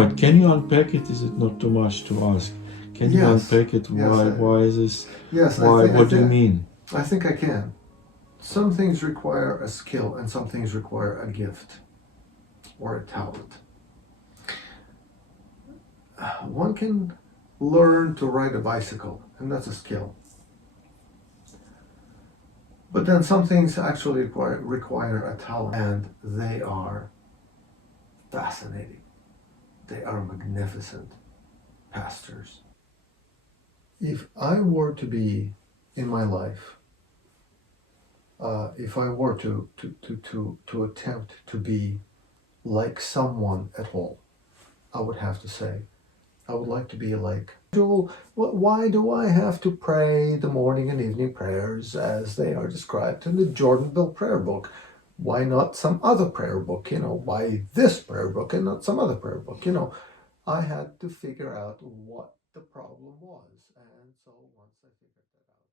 Right. Can you unpack it? Is it not too much to ask? Can you unpack it? Why is this? Yes. What do you mean? I think I can. Some things require a skill, and some things require a gift or a talent. One can learn to ride a bicycle, and that's a skill. But then some things actually require a talent, and they are fascinating. They are magnificent pastors. If I were to be in my life, if I were to attempt to be like someone at all, I would have to say, I would like to be like Joel. Why do I have to pray the morning and evening prayers as they are described in the Jordanville prayer book? Why not some other prayer book? Why this prayer book and not some other prayer book? I had to figure out what the problem was. And so once I figured that out,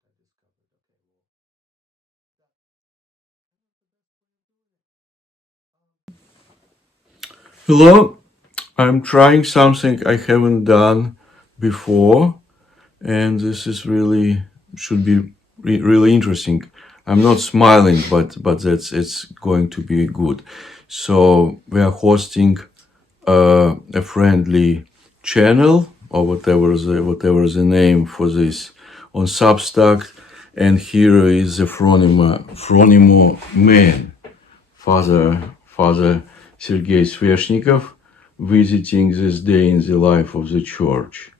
I discovered, Hello. I'm trying something I haven't done before, and this is really should be really interesting. I'm not smiling, but it's going to be good. So we are hosting a friendly channel or whatever the name for this on Substack, and here is the Phronimo man, Father Sergei Sveshnikov, visiting this day in the life of the church.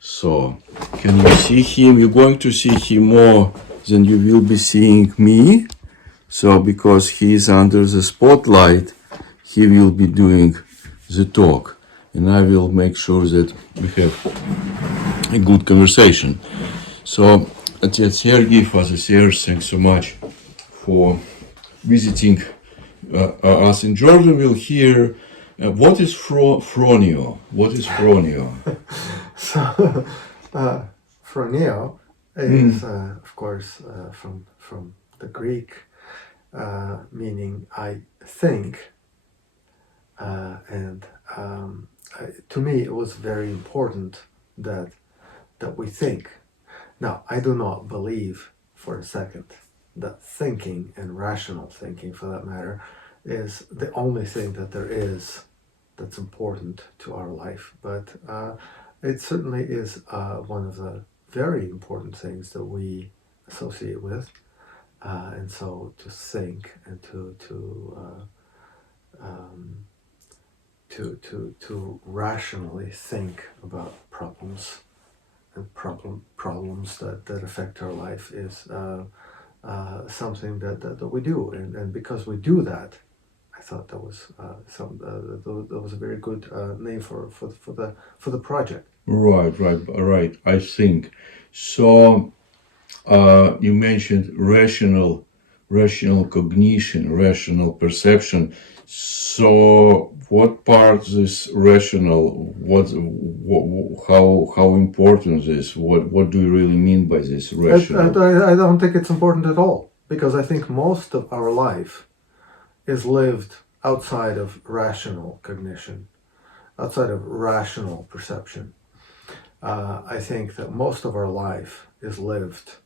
So, can you see him? You're going to see him more than you will be seeing me. So, because he is under the spotlight, he will be doing the talk. And I will make sure that we have a good conversation. So, Отец Sergei, Father Serge, thanks so much for visiting us in Jordanville here. What is Phronio? What is Phronio? So, phroneo is, of course, from the Greek, meaning I think, and to me it was very important that we think. Now, I do not believe for a second that thinking, and rational thinking for that matter, is the only thing that there is that's important to our life, but it certainly is one of the very important things that we associate with, and so to think and to rationally think about problems and problems that affect our life is something that we do, and because we do that, I thought that was that was a very good name for the project. Right. I think so. You mentioned rational cognition, rational perception. So, what part is rational? How important is? What do you really mean by this rational? I don't think it's important at all, because I think most of our life is lived outside of rational cognition, outside of rational perception. I think that most of our life is lived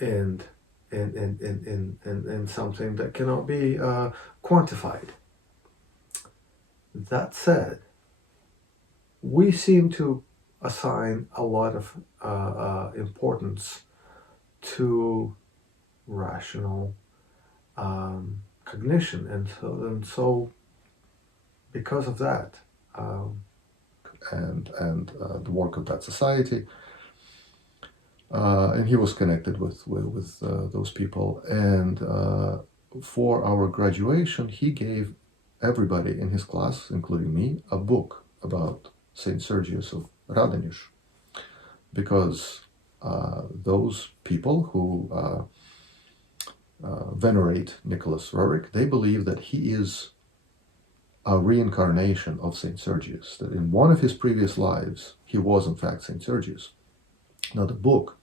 in something that cannot be quantified. That said, we seem to assign a lot of importance to rational cognition, and so because of that, and the work of that society, and he was connected with those people, and for our graduation, he gave everybody in his class, including me, a book about Saint Sergius of Radonezh, because those people who venerate Nicholas Roerich, they believe that he is a reincarnation of Saint Sergius, that in one of his previous lives he was in fact Saint Sergius. Now, the book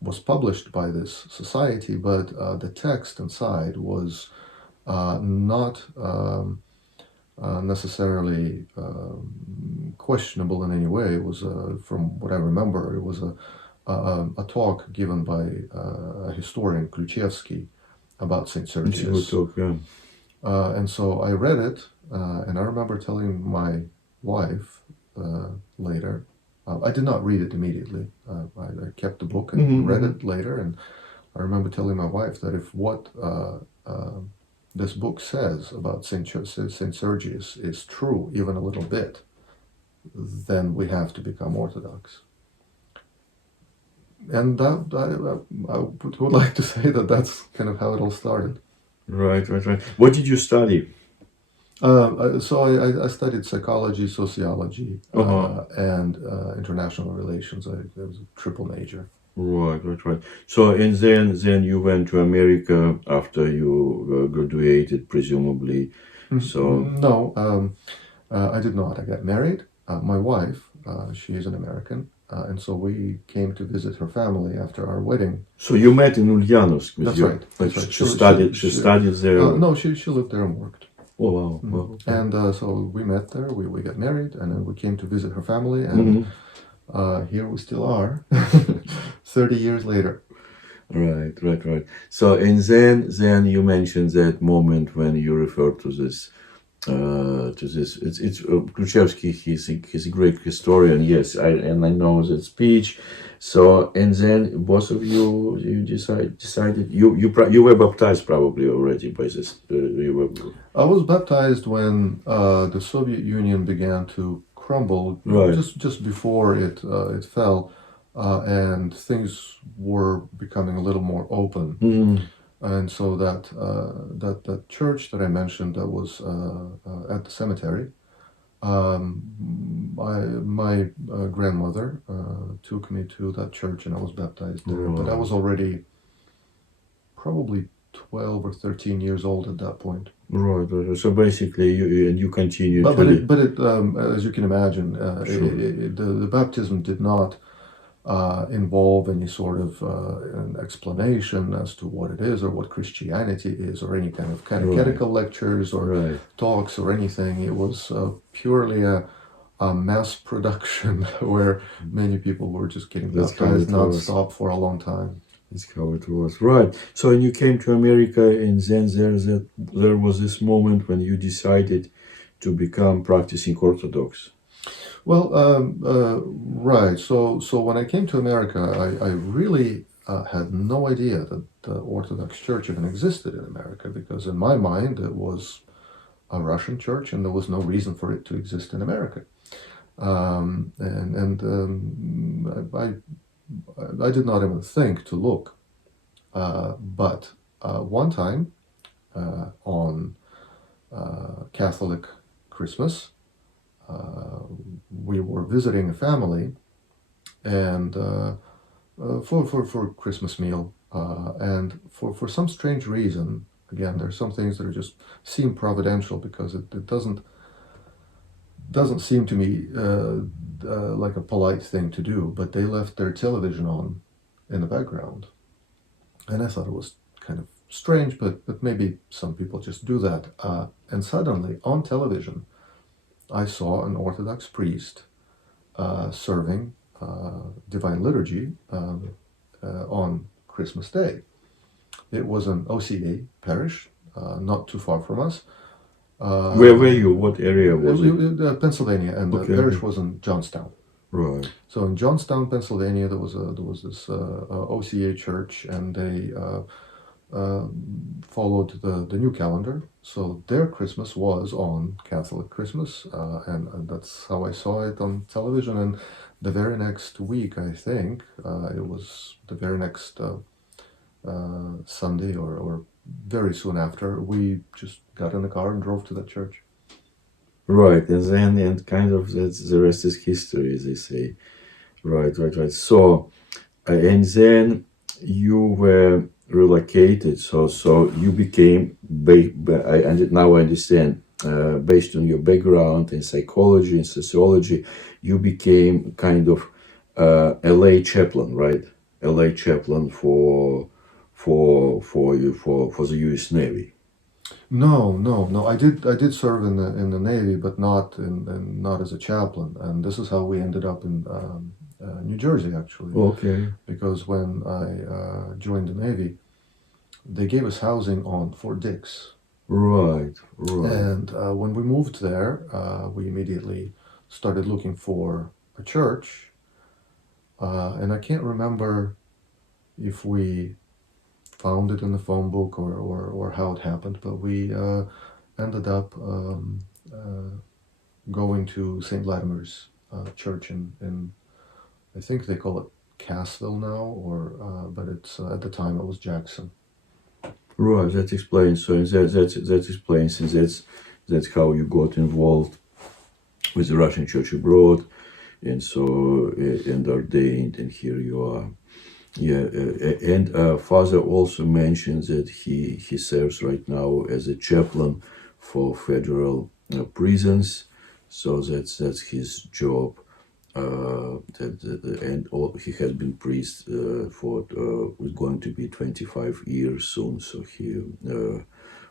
was published by this society, but the text inside was not necessarily questionable in any way. It was, from what I remember, it was a talk given by a historian, Kluchevsky, about Saint It's a good Sergius. talk, yeah. And so I read it, and I remember telling my wife later. I did not read it immediately. I kept the book and Mhm, read mhm. it later, and I remember telling my wife that if what this book says about Saint Sergius is true, even a little bit, then we have to become Orthodox. And I would like to say that that's kind of how it all started. Right. What did you study? So I studied psychology, sociology, Uh-huh. and international relations. It was a triple major. Right. So, and then you went to America after you graduated, presumably. So, No, I did not. I got married. My wife, she is an American, and so we came to visit her family after our wedding. so you met in Ulyanovsk with That's your, right. like That's right. she studied there. No, she lived there and worked. Oh, wow. Wow. Okay. And so we met there. We got married, and then we came to visit her family, and here we still are, 30 years later. Right. So, and then you mentioned that moment when you referred to this. It's Kluchevsky. He's a great historian. Yes, I know that speech. So, and then both of you decided you were baptized probably already by this. You were I was baptized when the Soviet Union began to crumble, right. just before it fell, and things were becoming a little more open. Mhm. And so that church that I mentioned that was at the cemetery, my grandmother took me to that church, and I was baptized there. But I was already probably 12 or 13 years old at that point. Right. So basically, you continue But to as you can imagine, Sure. The baptism did not involve any sort of an explanation as to what it is or what Christianity is, or any kind of catechetical lectures or Right. talks or anything. It was purely a mass production where many people were just getting That's how baptized it was. non-stop for a long time. That's how it was. Right. So when you came to America, and then there was this moment when you decided to become practicing Orthodox. Well, right. So when I came to America, I really had no idea that the Orthodox Church even existed in America, because in my mind it was a Russian church and there was no reason for it to exist in America. I did not even think to look. But one time on Catholic Christmas, we were visiting a family, and for Christmas meal, and for some strange reason, again, there's some things that are just seem providential, because it doesn't seem to me like a polite thing to do, but they left their television on in the background, and I thought it was kind of strange, but maybe some people just do that. And suddenly on television, I saw an Orthodox priest serving Divine Liturgy on Christmas Day. It was an OCA parish, not too far from us. Where were you? What area was it? Pennsylvania, and the Okay. parish was in Johnstown. Right. So in Johnstown, Pennsylvania, there was this OCA church, and they followed the new calendar. So their Christmas was on Catholic Christmas, and that's how I saw it on television. And the very next week, I think, it was the very next Sunday, or very soon after, we just got in the car and drove to that church. Right. And then, and kind of that's the rest is history, as they say. Right. So, and then you were relocated. So you became, now I understand, based on your background in psychology and sociology, you became kind of a lay chaplain, right? A lay chaplain for the U.S. Navy. No. I did serve in the Navy, but not as a chaplain. And this is how we ended up in New Jersey, actually. Okay. Because when I joined the Navy, they gave us housing on Fort Dix. Right. Right. And when we moved there, we immediately started looking for a church. And I can't remember if we found it in the phone book or how it happened, but we ended up going to St. Vladimir's church in I think they call it Cassville now, but it's at the time it was Jackson. Right. That explains. So that explains. And that's how you got involved with the Russian Church abroad, and so and ordained, and here you are. Yeah, and Father also mentioned that he serves right now as a chaplain for federal prisons, so that's his job. He has been priest for was going to be 25 years soon. So he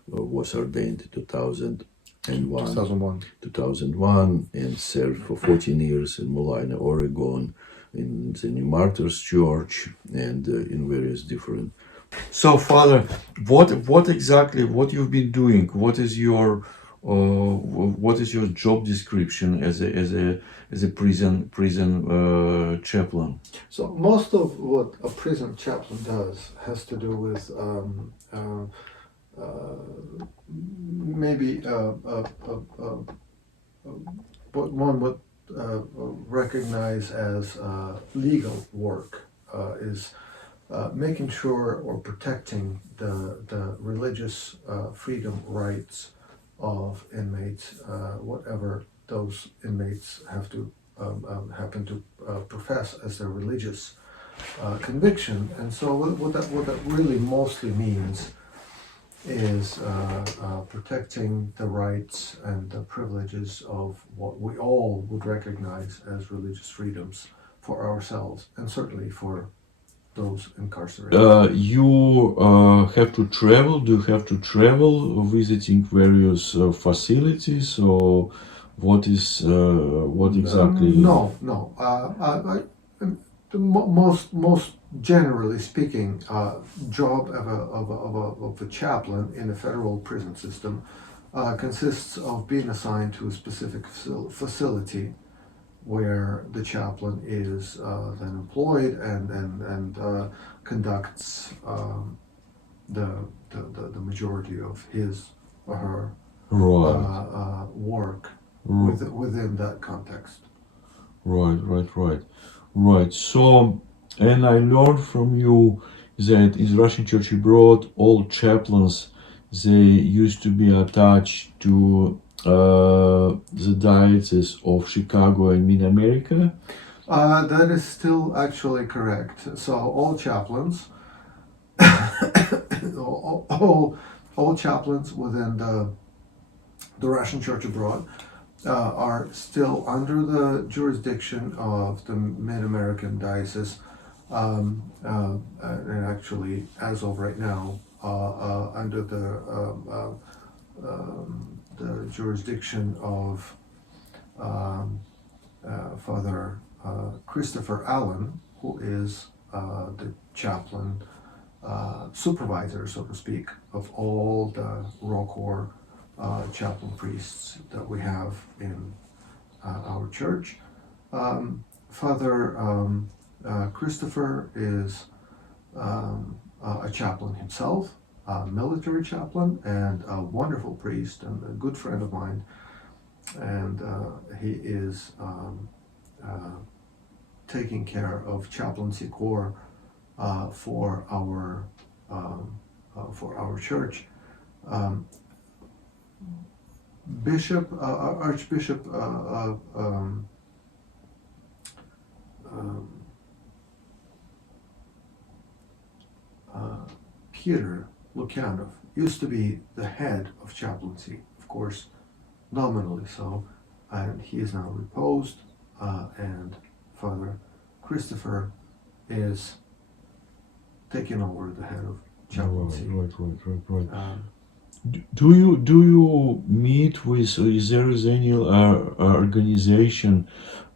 was ordained in 2001. 2001 and served for 14 years in Molina, Oregon, in the New Martyrs Church, and in various different. So, Father, what exactly what you've been doing? What is your job description as a prison chaplain? So most of what a prison chaplain does has to do with maybe what one would recognize as legal work is making sure or protecting the religious freedom rights of inmates, whatever those inmates have to happen to profess as their religious conviction. And so what that really mostly means is protecting the rights and the privileges of what we all would recognize as religious freedoms for ourselves and certainly for those incarcerated. You have to travel. Do you have to travel visiting various facilities, or what exactly? No. Most generally speaking, job of a chaplain in the federal prison system consists of being assigned to a specific facility where the chaplain is then employed and conducts the majority of his or her Right. work within that context. Right. So, and I learned from you that in the Russian Church abroad, all chaplains they used to be attached to the diocese of Chicago and Mid America. That is still actually correct. So all chaplains, all chaplains within the Russian Church abroad are still under the jurisdiction of the Mid-American Diocese, and actually, as of right now, under the jurisdiction of Father Christopher Allen, who is the chaplain supervisor, so to speak, of all the Raw Corps chaplain priests that we have in our church. Father Christopher is a chaplain himself, a military chaplain, and a wonderful priest and a good friend of mine. And he is taking care of chaplaincy corps for our church. Archbishop Peter Lukyanov used to be the head of chaplaincy, of course, nominally so, and he is now reposed, and Father Christopher is taking over the head of chaplaincy. Right. Do you meet with? Is there is any organization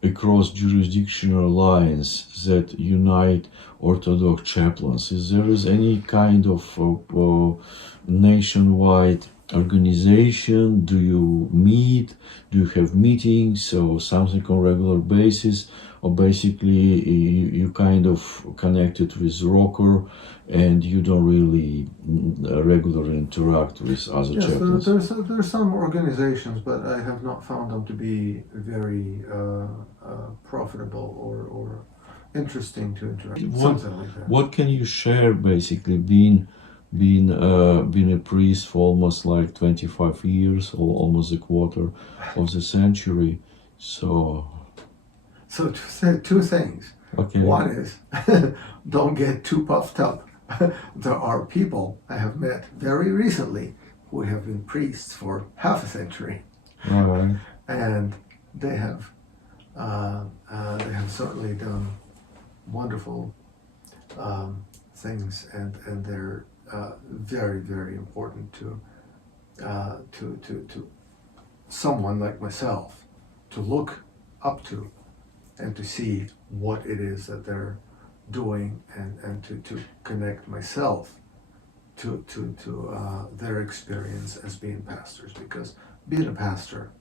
across jurisdictional lines that unite Orthodox chaplains? Is there is any kind of nationwide organization? Do you meet? Do you have meetings or something on regular basis? Or basically you kind of connected with Rocker and you don't really regularly interact with other Yes, chaplains? there's some organizations, but I have not found them to be very profitable or interesting to interact. What Something like that. what can you share basically being a priest for almost like 25 years or almost a quarter of the century? So So two things. okay. One is don't get too puffed up. There are people I have met very recently who have been priests for half a century, All right. and they have certainly done wonderful things, and they're very important to someone like myself to look up to and to see what it is that they're doing, and to connect myself to their experience as being pastors, because being a pastor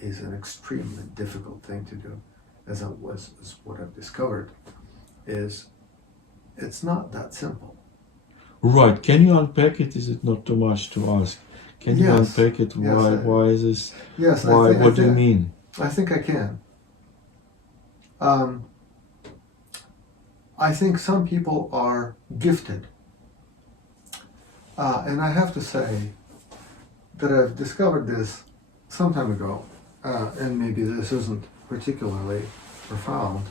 is an extremely difficult thing to do, as what I've discovered is it's not that simple. Right. Can you unpack it? Is it not too much to ask? Can you Yes, unpack it? yes, Why is this? yes. Why? What do you mean? I think I can. Um, I think some people are gifted, and I have to say that I've discovered this some time ago, and maybe this isn't particularly profound,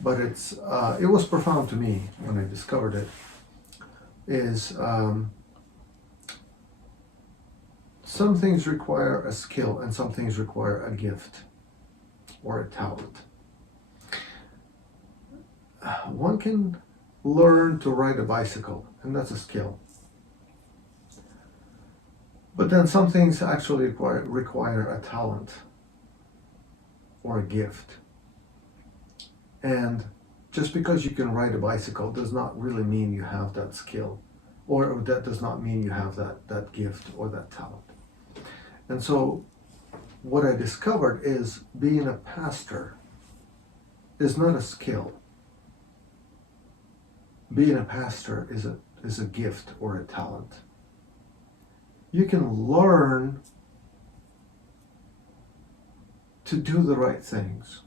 but it was profound to me when I discovered it. Is some things require a skill and some things require a gift or a talent. One can learn to ride a bicycle, and that's a skill. But then some things actually require a talent or a gift. And just because you can ride a bicycle does not really mean you have that skill, or that does not mean you have that gift or that talent. And so what I discovered is being a pastor is not a skill. Being a pastor is a gift or a talent. You can learn to do the right things.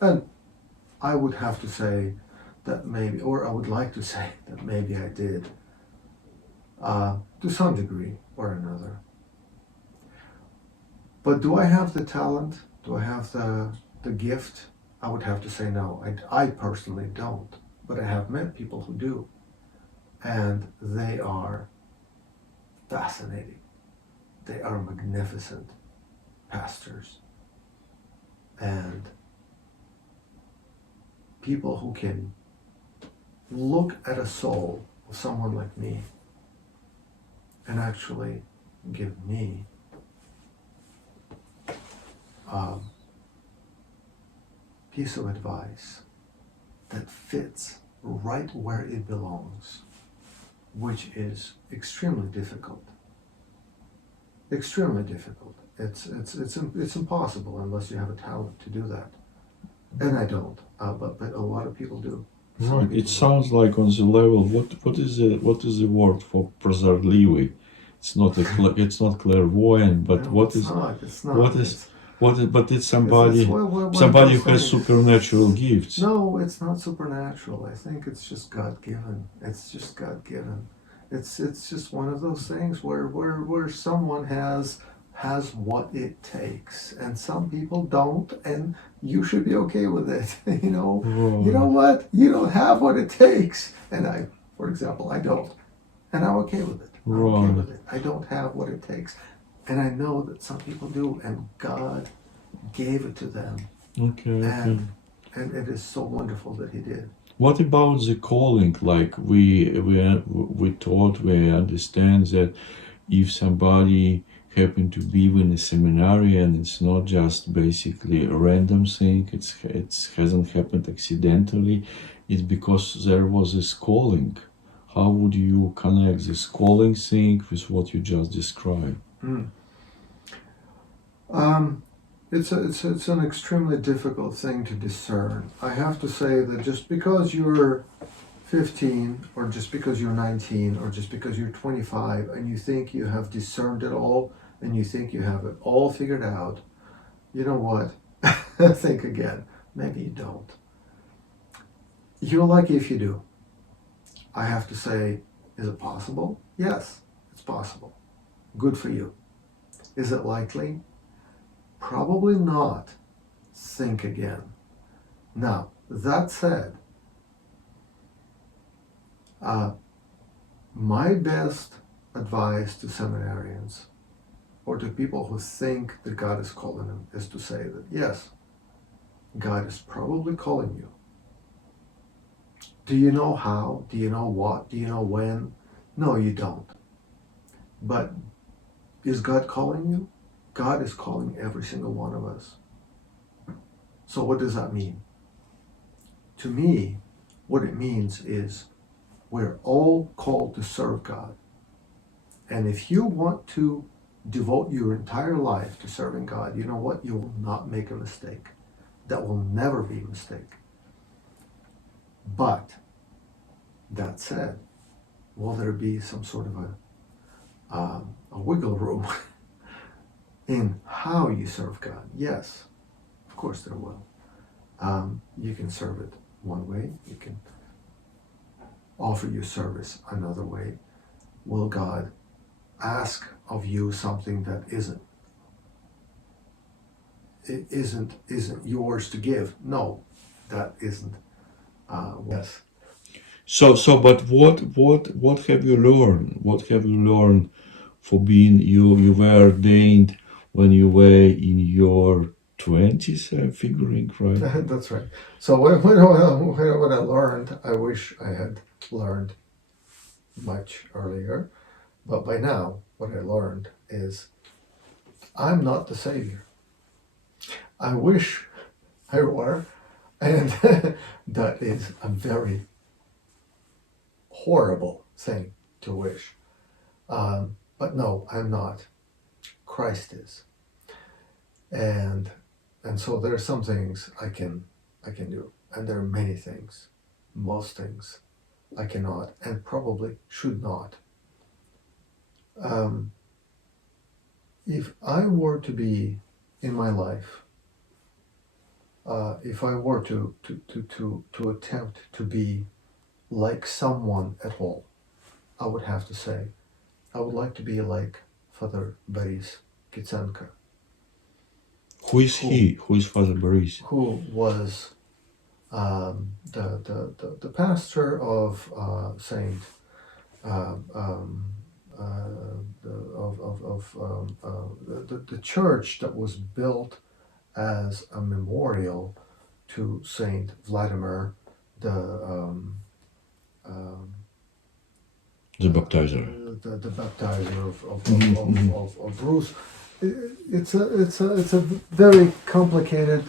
And I would have to say that maybe, or I would like to say that maybe I did, to some degree or another. But do I have the talent? Do I have the gift? I would have to say no. I personally don't. But I have met people who do. And they are fascinating. They are magnificent pastors. And people who can look at a soul of someone like me and actually give me a piece of advice that fits right where it belongs, which is extremely difficult. Extremely difficult. It's impossible unless you have a talent to do that, and I don't. But a lot of people do. Right. It sounds like on the level. What is the word for prozorливый? It's not clairvoyant, but No, what it's is not. It's not. what is It's, what is, but it's it's somebody one of somebody those who has things. supernatural gifts. No, it's not supernatural. I think it's just God given. It's just God given. It's just one of those things where someone has what it takes, and some people don't, and you should be okay with it. You know Right. what? You don't have what it takes, and for example, I don't, and I'm okay with it. I'm okay Right. with it. I don't have what it takes, and I know that some people do, and God gave it to them, Okay. and it is so wonderful that He did. What about the calling? Like we taught, we understand that if somebody happened to be in a seminary and it's not just basically a random thing, it hasn't happened accidentally, it's because there was this calling. How would you connect this calling thing with what you just described? Mm. Um, it's an extremely difficult thing to discern. I have to say that just because you're 15, or just because you're 19, or just because you're 25, and you think you have discerned it all, and you think you have it all figured out, you know what? Think again. Maybe you don't. You're lucky if you do. I have to say, is it possible? Yes, it's possible. Good for you. Is it likely? Probably not. Think again. Now, that said, uh, my best advice to seminarians or to people who think that God is calling them is to say that yes, God is probably calling you. Do you know how? Do you know what? Do you know when? No, you don't. But is God calling you? God is calling every single one of us. So what does that mean? To me, what it means is we're all called to serve God. And if you want to devote your entire life to serving God, you know what? You will not make a mistake. That will never be a mistake. But that said, will there be some sort of a wiggle room in how you serve God? Yes, of course there will. You can serve it one way. You can offer your service another way. Will God ask of you something that isn't yours to give? No, that isn't. Yes. But what have you learned? What have you learned for being you were ordained when you were in your 20s, I'm figuring, right? That's right. So what I learned, I wish I had learned much earlier. But by now, what I learned is I'm not the savior. I wish I were, and that is a very horrible thing to wish. But no, I'm not. Christ is, and so there are some things I can do, and there are many things, most things I cannot, and probably should not. Um, if I were to be in my life, if I were to attempt to be like someone at all, I would have to say I would like to be like Father Boris Kitsenko, Who is he? Who is Father Boris? who was the pastor of Saint the church that was built as a memorial to Saint Vladimir, the um, The baptizer. the baptizer Mhm. of Rus. It's a very complicated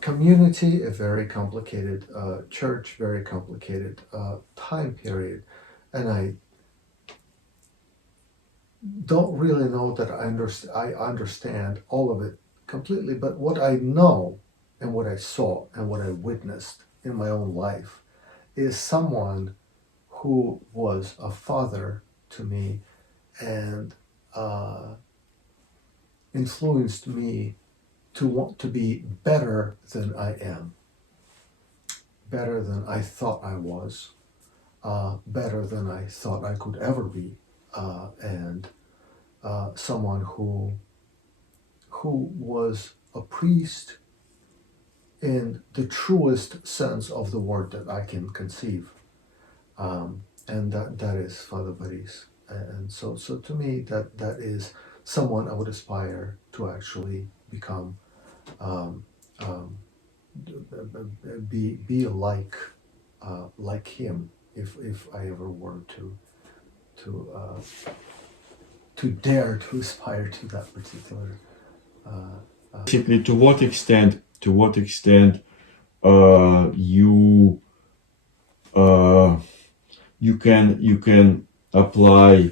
community, a very complicated church, very complicated time period, and I don't really know that I understand all of it completely. But what I know, and what I saw, and what I witnessed in my own life is someone who was a father to me and uh, influenced me to want to be better than I am, better than I thought I was, better than I thought I could ever be, and someone who was a priest in the truest sense of the word that I can conceive, and that is Father Boris. And so to me, that is someone I would aspire to actually become um, um, be like him if I ever were to dare to aspire to that particular. Basically, to what extent you you can apply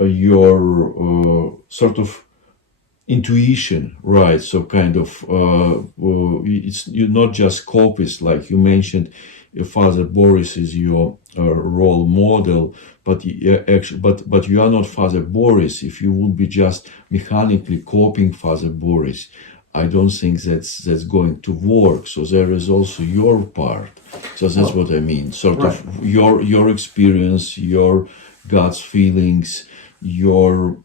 your sort of intuition, right? So kind of it's you're not just copyist, like you mentioned. Your father Boris is your role model, but actually, but you are not Father Boris. If you would be just mechanically copying Father Boris, I don't think that's going to work. So there is also your part. So that's what I mean. Sort Right. of your experience, your God's feelings, your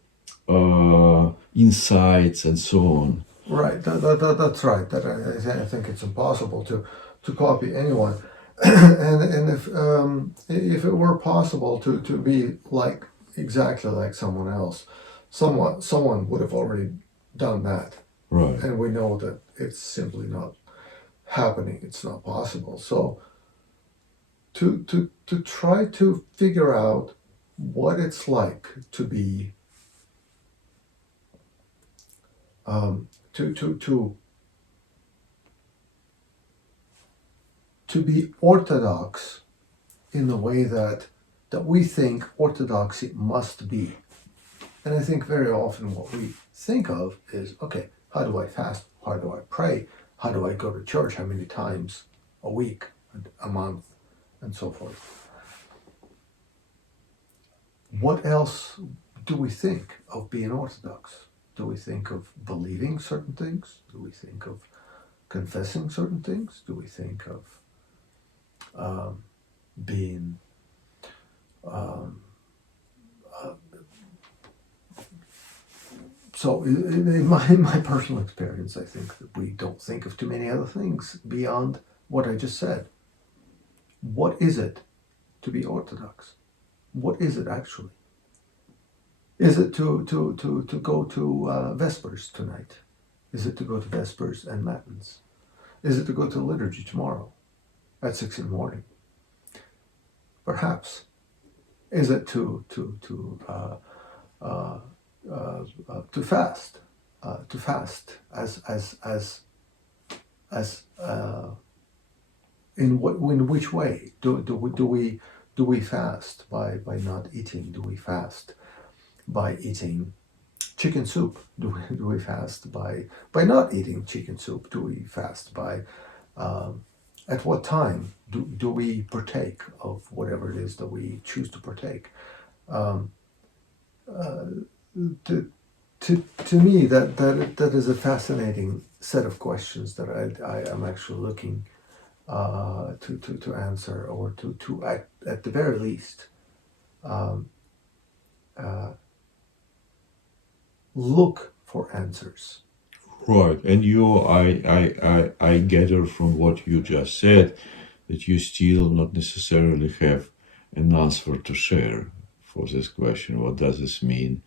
insights, and so on. Right, that's right. That I think it's impossible to copy anyone, and if it were possible to be like exactly like someone else, someone would have already done that, Right. and we know that it's simply not happening. It's not possible. So to try to figure out what it's like to be to be orthodox in the way that we think orthodoxy must be. And I think very often what we think of is, okay, how do I fast? How do I pray? How do I go to church? How many times a week, a month, and so forth? What else do we think of being orthodox? Do we think of believing certain things? Do we think of confessing certain things? Do we think of being so in my personal experience, I think that we don't think of too many other things beyond what I just said. What is it to be Orthodox? What is it actually? Is it to go to Vespers tonight? Is it to go to Vespers and Matins? Is it to go to liturgy tomorrow at 6 in the morning? Perhaps. Is it to fast? To fast as in which way do we fast by not eating? Do we fast by eating chicken soup? Do we fast by not eating chicken soup? Do we fast by at what time do we partake of whatever it is that we choose to partake? To me, that is a fascinating set of questions that I am actually looking to answer, or to at the very least look for answers. Right, and I gather from what you just said that you still not necessarily have an answer to share for this question. What does this mean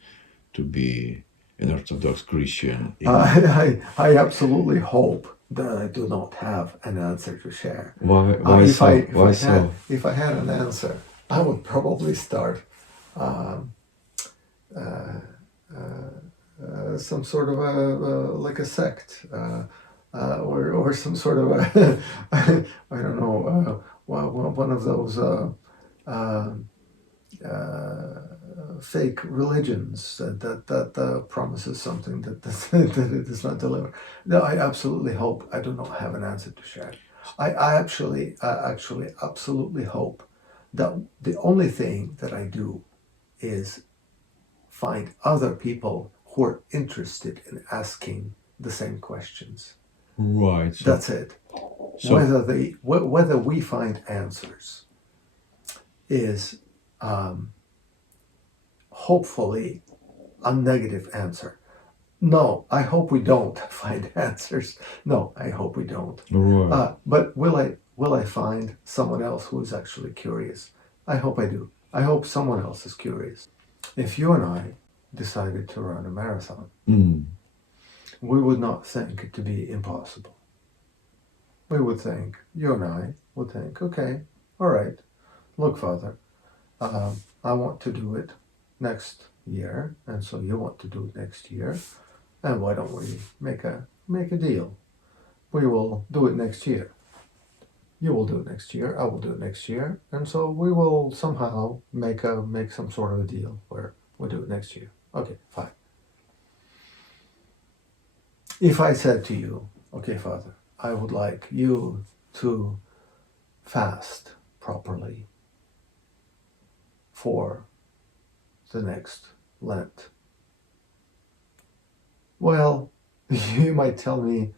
to be an Orthodox Christian? I absolutely hope that I do not have an answer to share. Why If so? I if I had an answer, I would probably start some sort of like a sect, or some sort of a I don't know, one of those fake religions that promises something that it does not deliver. No, I absolutely hope I do not have an answer to share. I actually absolutely hope that the only thing that I do is find other people who are interested in asking the same questions. Right. So, That's it. so Whether we find answers is hopefully a negative answer. No, I hope we don't find answers. No, I hope we don't. right. But will I find someone else who is actually curious? I hope I do. I hope someone else is curious. If you and I decided to run a marathon, Mm. we would not think it to be impossible. we would think, you and I would think, okay, all right, look, Father, I want to do it next year, and so you want to do it next year, and why don't we make a deal? We will do it next year. You will do it next year. I will do it next year, and so we will somehow make some sort of a deal where we do it next year. Okay, fine. If I said to you, okay, Father, I would like you to fast properly for the next Lent. Well, you might tell me,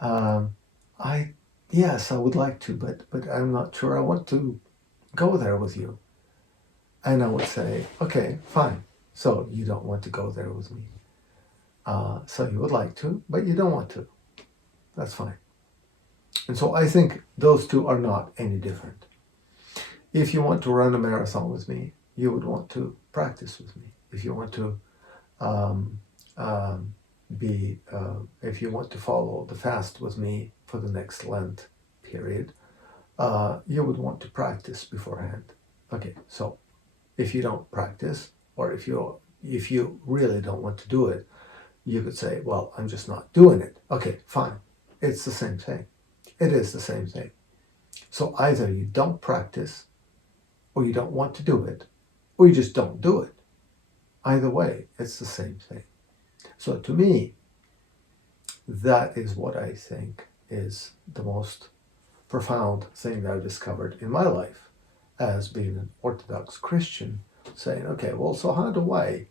I yes, I would like to, but I'm not sure I want to go there with you. And I would say, okay, fine. So you don't want to go there with me. So you would like to, but you don't want to. That's fine. And so I think those two are not any different. If you want to run a marathon with me, you would want to practice with me. If you want to um, if you want to follow the fast with me for the next Lent period, you would want to practice beforehand. Okay, so if you don't practice, or if you really don't want to do it, you could say, well, I'm just not doing it. Okay, fine. It's the same thing. It is the same thing. So either you don't practice, or you don't want to do it, or you just don't do it. Either way, it's the same thing. So to me, that is what I think is the most profound thing that I've discovered in my life as being an Orthodox Christian, saying, okay, well, so how do I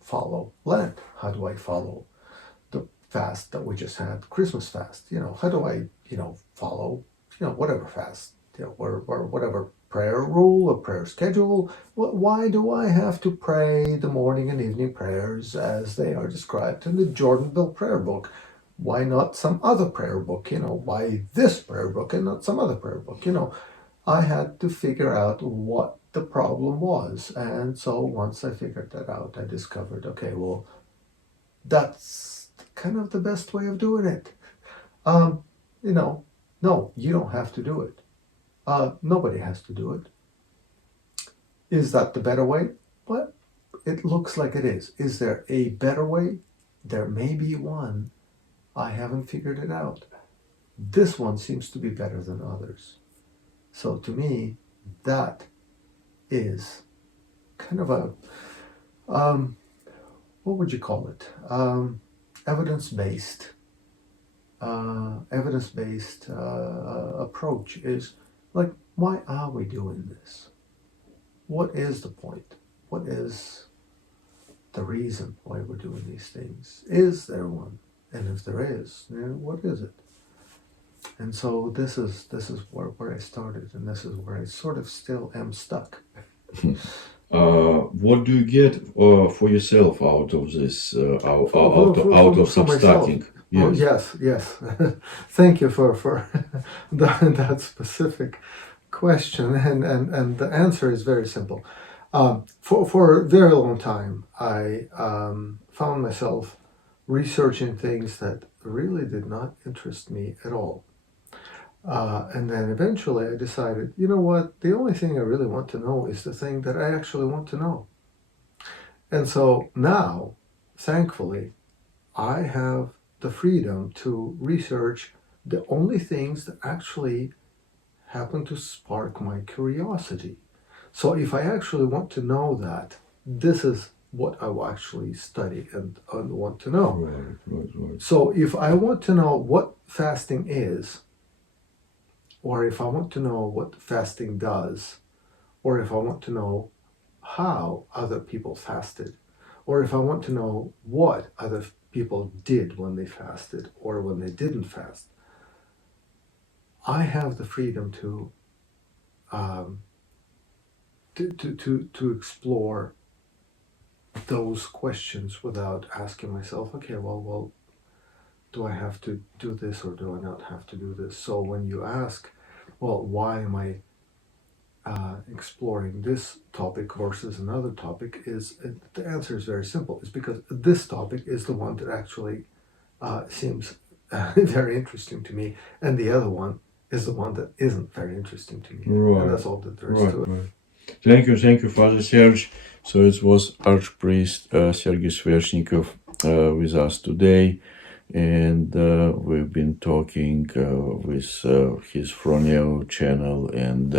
follow Lent? How do I follow the fast that we just had, Christmas fast? How do I, follow, whatever fast, or whatever prayer rule or prayer schedule? Why do I have to pray the morning and evening prayers as they are described in the Jordanville prayer book? Why not some other prayer book? Why this prayer book and not some other prayer book? I had to figure out what the problem was. And so once I figured that out, I discovered, okay, well, that's kind of the best way of doing it. No, you don't have to do it. Nobody has to do it. Is that the better way? Well, it looks like it is. Is there a better way? There may be one. I haven't figured it out. This one seems to be better than others. So to me, that is kind of a, what would you call it? Evidence-based approach is like, why are we doing this? What is the point? What is the reason why we're doing these things? Is there one? And if there is, what is it? And so this is where I started, and this is where I sort of still am stuck. What do you get for yourself out of this, out of substacking? Yes. Yes. Thank you for that specific question, and the answer is very simple. For a very long time, I found myself researching things that really did not interest me at all. And then eventually I decided, you know what, the only thing I really want to know is the thing that I actually want to know. And so now, thankfully, I have the freedom to research the only things that actually happen to spark my curiosity. So if I actually want to know that, this is what I will actually study and want to know. Right. So if I want to know what fasting is, or if I want to know what fasting does, or if I want to know how other people fasted, or if I want to know what other people did when they fasted or when they didn't fast, I have the freedom to explore those questions without asking myself, okay, well, do I have to do this or do I not have to do this? So when you ask, well, why am I exploring this topic versus another topic, the answer is very simple. It's because this topic is the one that actually seems very interesting to me, and the other one is the one that isn't very interesting to me. Right. And that's all that there is to it. Right. Thank you, Father Serge. So it was Archpriest Sergei Sveshnikov with us today, and we've been talking with his Froneo channel and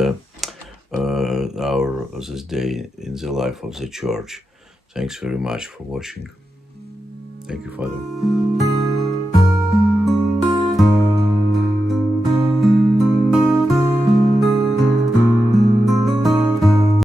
our This Day in the Life of the Church. Thanks very much for watching. Thank you, Father.